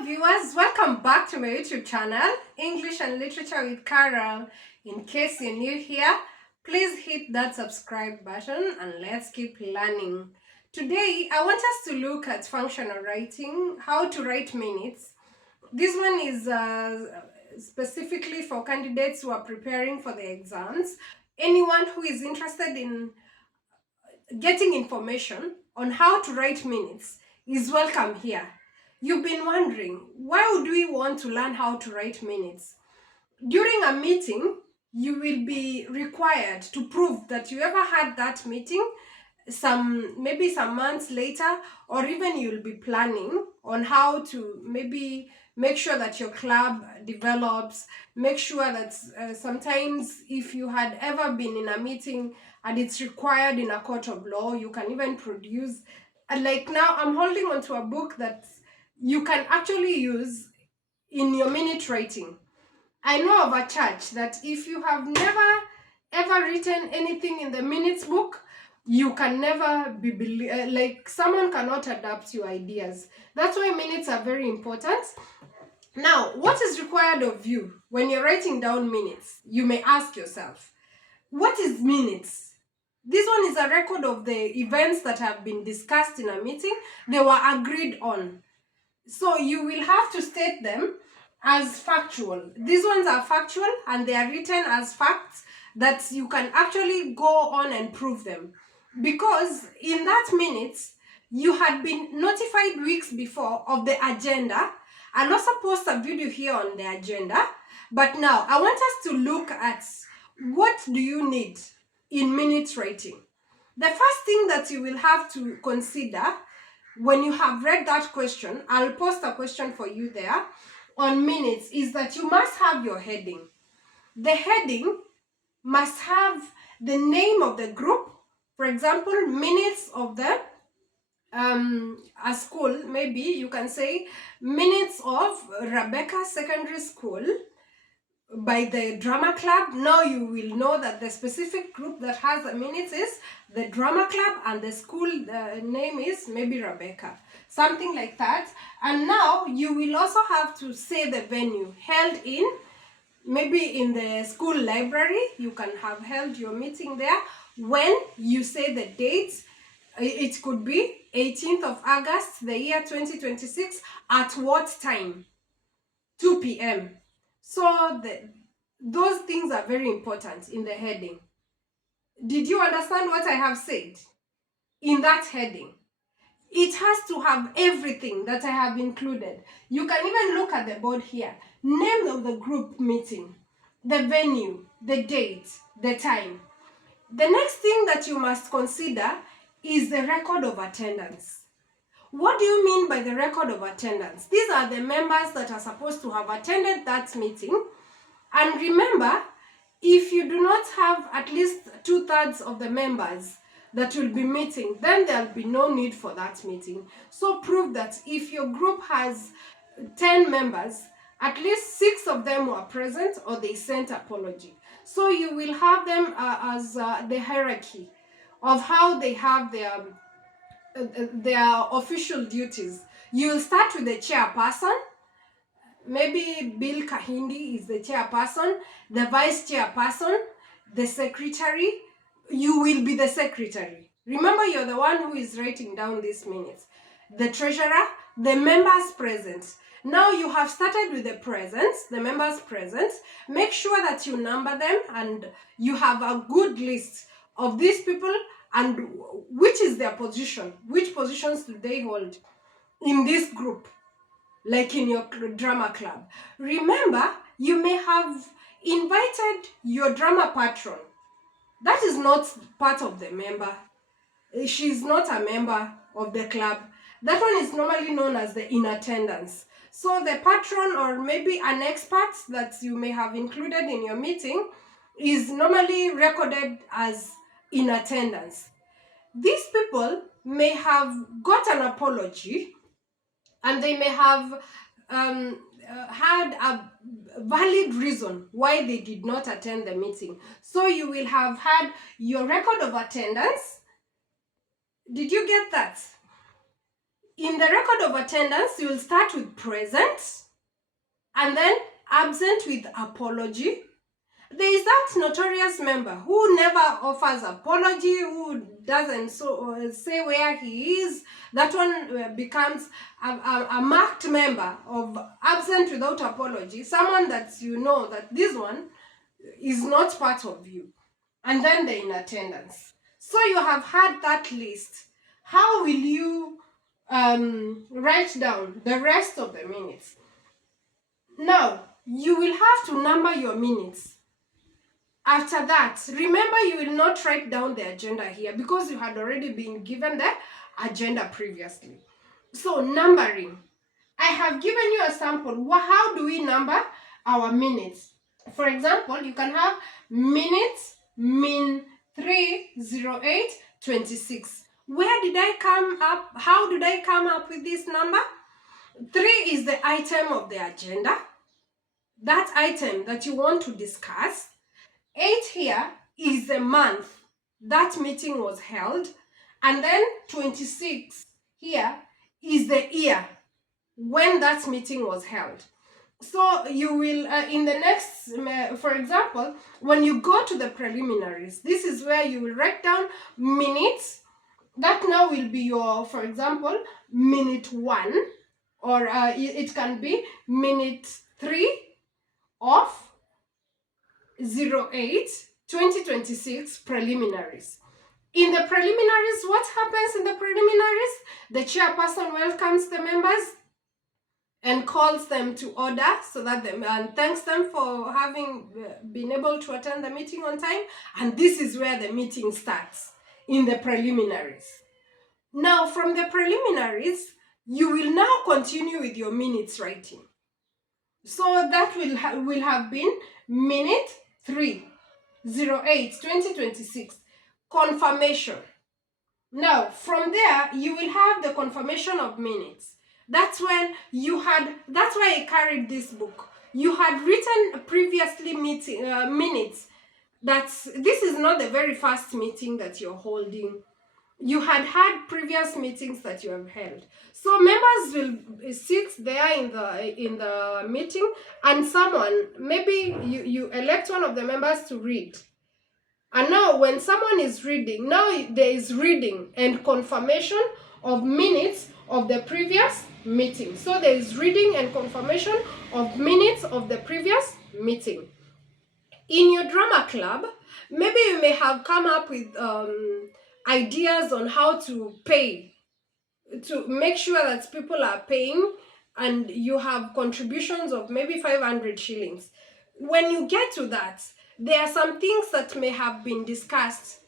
Hello viewers, welcome back to my YouTube channel, English and Literature with Carol. In case you're new here, please hit that subscribe button and let's keep learning. Today, I want us to look at functional writing, how to write minutes. This one is specifically for candidates who are preparing for the exams. Anyone who is interested in getting information on how to write minutes is welcome here. You've been wondering, why would we want to learn how to write minutes? During a meeting, you will be required to prove that you ever had that meeting maybe some months later, or even you'll be planning on how to maybe make sure that your club develops, make sure that sometimes if you had ever been in a meeting and it's required in a court of law, you can even produce, and like now I'm holding onto a book that you can actually use in your minute writing. I know of a church that if you have never ever written anything in the minutes book, you can never be like someone cannot adapt your ideas. That's why minutes are very important. Now, what is required of you when you're writing down minutes? You may ask yourself, what is minutes? This one is a record of the events that have been discussed in a meeting. They were agreed on. So you will have to state them as factual. These ones are factual and they are written as facts that you can actually go on and prove them. Because in that minutes, you had been notified weeks before of the agenda. I'll also post a video here on the agenda. But now, I want us to look at what do you need in minutes writing. The first thing that you will have to consider when you have read that question, I'll post a question for you there on minutes, is that you must have your heading. The heading must have the name of the group. For example, minutes of the a school, maybe you can say minutes of Rebecca Secondary School by the drama club. Now you will know that the specific group that has the minutes is the drama club and the school name is maybe Rebecca, something like that. And now you will also have to say the venue, held in maybe in the school library. You can have held your meeting there. When you say the dates, it could be 18th of August the year 2026 at what time? 2 p.m. So those things are very important in the heading. Did you understand what I have said? In that heading, it has to have everything that I have included. You can even look at the board here. Name of the group meeting, the venue, the date, the time. The next thing that you must consider is the record of attendance. What do you mean by the record of attendance? These are the members that are supposed to have attended that meeting. And remember, if you do not have at least 2/3 of the members that will be meeting, then there'll be no need for that meeting. So prove that if your group has 10 members, at least 6 of them were present or they sent apology. So you will have them as the hierarchy of how they have their official duties. You'll start with the chairperson. Maybe Bill Kahindi is the chairperson, the vice chairperson, the secretary. You will be the secretary. Remember, you're the one who is writing down these minutes. The treasurer, the members present. Now you have started with the presence, the members present. Make sure that you number them and you have a good list of these people and which is their position. Which positions do they hold in this group? Like in your drama club. Remember, you may have invited your drama patron. That is not part of the member. She's not a member of the club. That one is normally known as the in attendance. So the patron or maybe an expert that you may have included in your meeting is normally recorded as in attendance. These people may have got an apology and they may have had a valid reason why they did not attend the meeting. So you will have had your record of attendance. Did you get that? In the record of attendance, you will start with present and then absent with apology. There is that notorious member who never offers apology, who doesn't say where he is. That one becomes a marked member of absent without apology. Someone that you know that this one is not part of you. And then the in attendance. So you have had that list. How will you write down the rest of the minutes? Now, you will have to number your minutes. After that, remember you will not write down the agenda here because you had already been given the agenda previously. So, numbering. I have given you a sample. How do we number our minutes? For example, you can have minutes, min 30826. Where did I come up? How did I come up with this number? 3 is the item of the agenda. That item that you want to discuss. 8 here is the month that meeting was held. And then 26 here is the year when that meeting was held. So you will, in the next, for example, when you go to the preliminaries, this is where you will write down minutes. That now will be your, for example, minute 1, or it can be minute 3 of 08/2026 preliminaries. In the preliminaries, what happens in the preliminaries? The chairperson welcomes the members and calls them to order so that and thanks them for having been able to attend the meeting on time. And this is where the meeting starts, in the preliminaries. Now, from the preliminaries, you will now continue with your minutes writing. So that will have been minute 3/08/2026 confirmation. Now, from there, you will have the confirmation of minutes. That's when that's why I carried this book. You had written previously minutes. This is not the very first meeting that you're holding. You had previous meetings that you have held. So members will sit there in the meeting, and someone, maybe you elect one of the members to read. And now when someone is reading, now there is reading and confirmation of minutes of the previous meeting. So there is reading and confirmation of minutes of the previous meeting. In your drama club, maybe you may have come up with ideas on how to pay, to make sure that people are paying, and you have contributions of maybe 500 shillings. When you get to that, there are some things that may have been discussed.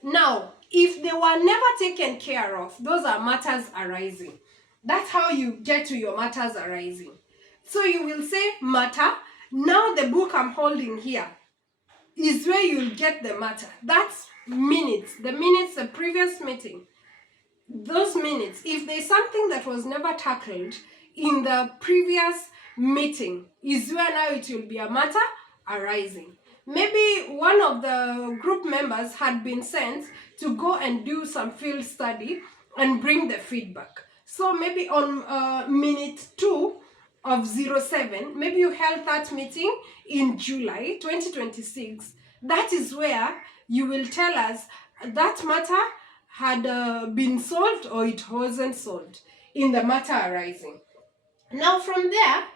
Now, if they were never taken care of, those are matters arising. That's how you get to your matters arising. So you will say matter. Now the book I'm holding here is where you'll get the matter. That's minutes, the previous meeting. Those minutes, if there's something that was never tackled in the previous meeting, is where now it will be a matter arising. Maybe one of the group members had been sent to go and do some field study and bring the feedback. So maybe on minute 2 of 07, maybe you held that meeting in July 2026. That is where you will tell us that matter had been solved or it wasn't solved in the matter arising. Now from there,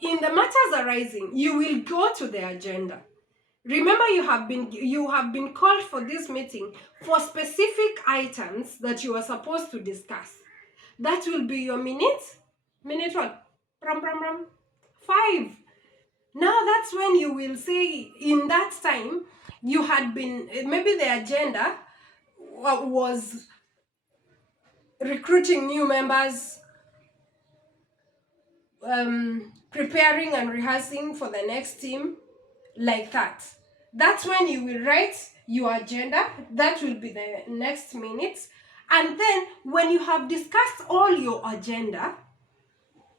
in the matters arising, you will go to the agenda. Remember, you have been called for this meeting for specific items that you are supposed to discuss. That will be your minutes. Minute what? 5. Now that's when you will say, in that time, you had been, maybe the agenda was recruiting new members, preparing and rehearsing for the next team, like that. That's when you will write your agenda. That will be the next minutes. And then when you have discussed all your agenda,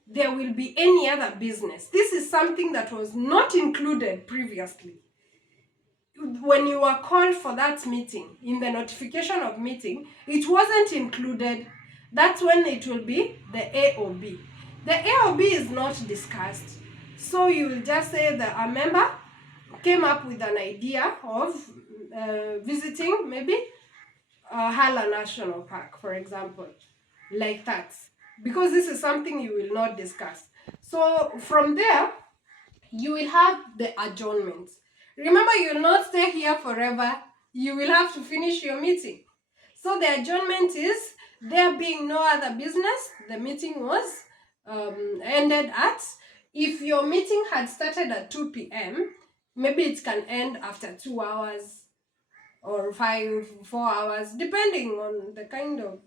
there will be any other business. This is something that was not included previously. When you were called for that meeting, in the notification of meeting, it wasn't included. that's when it will be the A or B. The A or B is not discussed. So you will just say that a member came up with an idea of visiting maybe Hala National Park, for example, like that. Because this is something you will not discuss. So from there, you will have the adjournment. Remember, you will not stay here forever. You will have to finish your meeting. So the adjournment is there being no other business. The meeting was ended at. If your meeting had started at 2 p.m., maybe it can end after 2 hours or 4 hours, depending on the kind of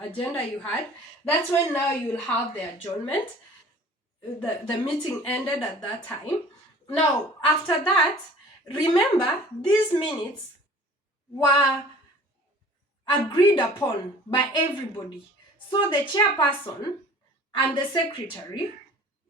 agenda you had. That's when now you'll have the adjournment. The meeting ended at that time. Now, after that, remember, these minutes were agreed upon by everybody. So the chairperson and the secretary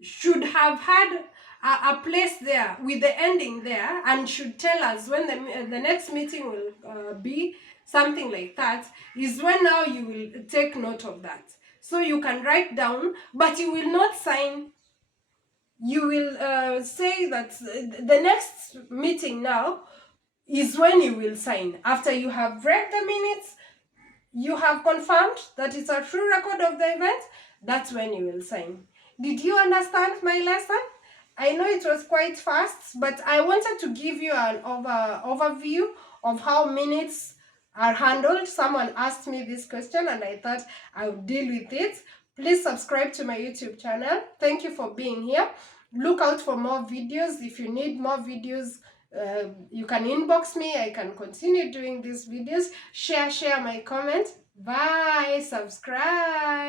should have had a place there with the ending there, and should tell us when the next meeting will be, something like that, is when now you will take note of that. So you can write down, but you will not sign. You will say that the next meeting now is when you will sign. After you have read the minutes, you have confirmed that it's a true record of the event, that's when you will sign. Did you understand my lesson? I know it was quite fast, but I wanted to give you an overview of how minutes are handled. Someone asked me this question and I thought I would deal with it. Please subscribe to my YouTube channel. Thank you for being here. Look out for more videos. If you need more videos, you can inbox me. I can continue doing these videos. Share my comment. Bye. Subscribe.